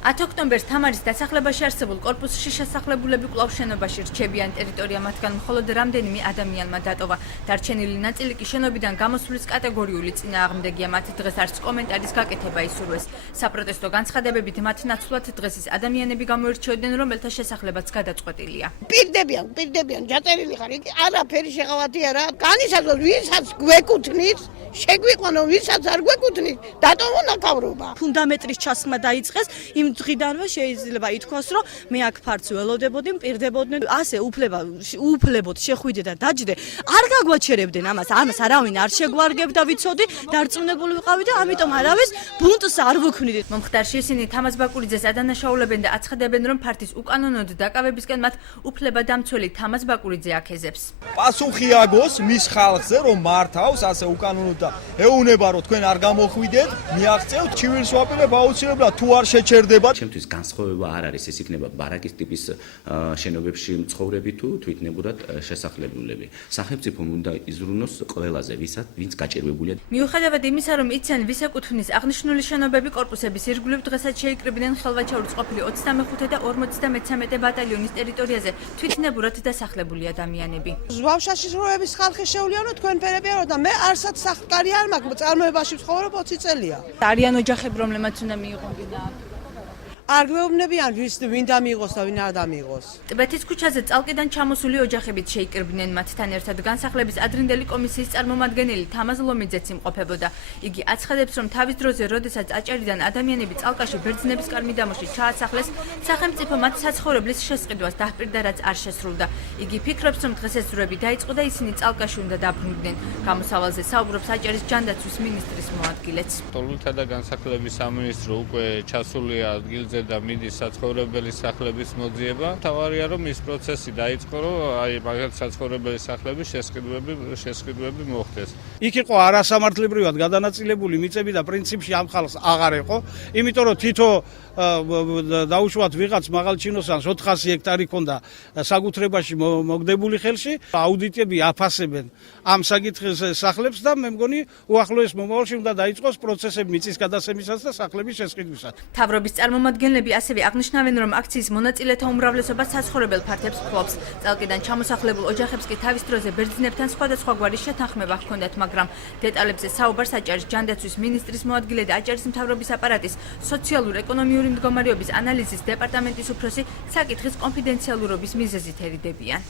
10 ოქტომბერს თამარის დასახლებაში არსებულ კორპუსში შესახლებულები კვლავ შენობაში რჩებიან. ტერიტორია მათგან მხოლოდ რამდენიმე ადამიანმა დატოვა. დარჩენილი ნაწილი კი შენობიდან გამოსვლის კატეგორიული წინააღმდეგია. მათ დღეს არც კომენტარის გაკეთება ისურვეს. საპროტესტო განცხადებებით მათ ნაცვლად დღეს ის ადამიანები გამოირჩეოდნენ, რომელთა შესახლებაც გადაწყვეტილია. პირდებიან, ჯაწერილი ხარ, იქ არაფერი შეღავათი არა. განისაზღვროს, ვისაც გვეკუთვნის, შეგვიყვანო, ვისაც არ გვეკუთვნის, დატოვო ნაკავრობა. ფუნდამენტის ჩასხმა დაიწყეს, იმ დღიდანვე შეიძლება ითქვას, რომ მე აქ ფარც ველოდებოდი, მპირდებოდნენ, ასე უფლებოდ შეხვიდე და დაჯდე. არ გაგვაჩერებდნენ ამას არავინ არ შეგვარგებდა, ვიცოდი, დარწმუნებული ვიყავი და ამიტომ არავის ბუნტს არ ვუქმნიდით. მომხდარში ისინი თამაზ ბაკურიძეს ადანაშაულებენ და აცხადებენ, რომ ფართის უკანონოდ დაკავებისკენ მათ უფლება დამცველი თამაზ ბაკურიძე აქეზებს. პასუხი აგოს მის ხალხზე, რომ მართავს ასე უკანონოდ და ეუნება, რომ თქვენ არ გამოხვიდეთ, მიაღწევთ, ჩივილს ვაპირებ აუცილებლად თუ არ შეჩერდება. ჩემთვის განსხვავება არ არის, ეს იქნება ბარაკის ტიპის შენობებში მცხოვრები თუ თვითნებურად შესახლებულები. სახელმწიფომ უნდა იზრუნოს ყველაზე, ვინც გაჭირვებულია. მიუხედავად იმისა, რომ იციან ვის ეკუთვნის აღნიშნული შენობები, კორპუსების ირგვლივ დღესაც შეიკრიბნენ ხელვაჩაურის ყოფილი 25 და 53 ბატალიონის ტერიტორიაზე თვითნებურად დასახლებული ადამიანები. ზვავშაშის როების ხალხი შეულიანო თქვენ ფერებიანო და მე არსად სახლკარი არ მაქვს, წარმოებაში ვცხოვრობ 20 წელია. არიან ოჯახები, რომლებმაც უნდა მიიღონ ვინა. არ გვეუბნებიან ვინ დამიღოს და ვინ არ დამიღოს. ტბეთის ქუჩაზე წალკიდან ჩამოსული ოჯახებით შეიკრიბნენ მათთან ერთად განსახლების ადრინდელი კომისიის წარმომადგენელი თამაზ ლომიძეც იმყოფებოდა. იგი აცხადებს, რომ თავის დროზე, როდესაც აჭარიდან ადამიანები წალკაში ბერძნების კარ-მიდამოში ჩაასახლეს, სახელმწიფო მათ საცხოვრებლის შესყიდვას დაჰპირდა, რაც არ შესრულდა. იგი ფიქრობს, რომ დღესასწაულები დაიწყო და ისინი წალკაში უნდა დაბრუნდნენ. გამოსავალზე საუბრობს აჭარის ჯანდაცვის მინისტრის მოადგილეც. ტოლულთა და განსახლების სამინისტრო უკვე ჩასულია ადგილზე და მიდის საცხოვრებელი სახლების მოძიება. თავარია რომ ის პროცესი დაიწყო, რომ აი მაგათ საცხოვრებელი სახლების შესყიდვები მოხდეს. იქ იყო არასამართლებრივად გადანაწილებული მიწები და პრინციპში ამ ხალხს აღარ იყო, იმიტომ რომ თითო დაუშვათ ვიღაც მაღალჩინოსანს 400 ჰექტარი ჰქონდა საკუთრებაში მოგდებული ხელში, აუდიტები აფასებენ ამ საკითხის სახლებს და მე მგონი უახლოეს მომავალში უნდა დაიწყოს პროცესები მიწის გადასცემისას და სახლების შესყიდვისას. თავრობის წარმომადგენლები ასევე აღნიშნავენ, რომ აქციის მონაწილეთა უმრავლესობა საცხოვრებელ ფართებს ფლობს. წალკიდან ჩამოსახლებულ ოჯახებს კი თავის დროზე ბერძნებთან სხვადასხვაგვარი შეთანხმება ჰქონდათ, მაგრამ დეტალებზე საუბარს აჭარის ჯანდაცვის მინისტრის მოადგილე და აჭარის მთავრობის აპარატის სოციალურ-ეკონომიური მდგომარეობის ანალიზის დეპარტამენტის უფროსი საკითხის კონფიდენციალურობის მიზეზით ერიდებიან.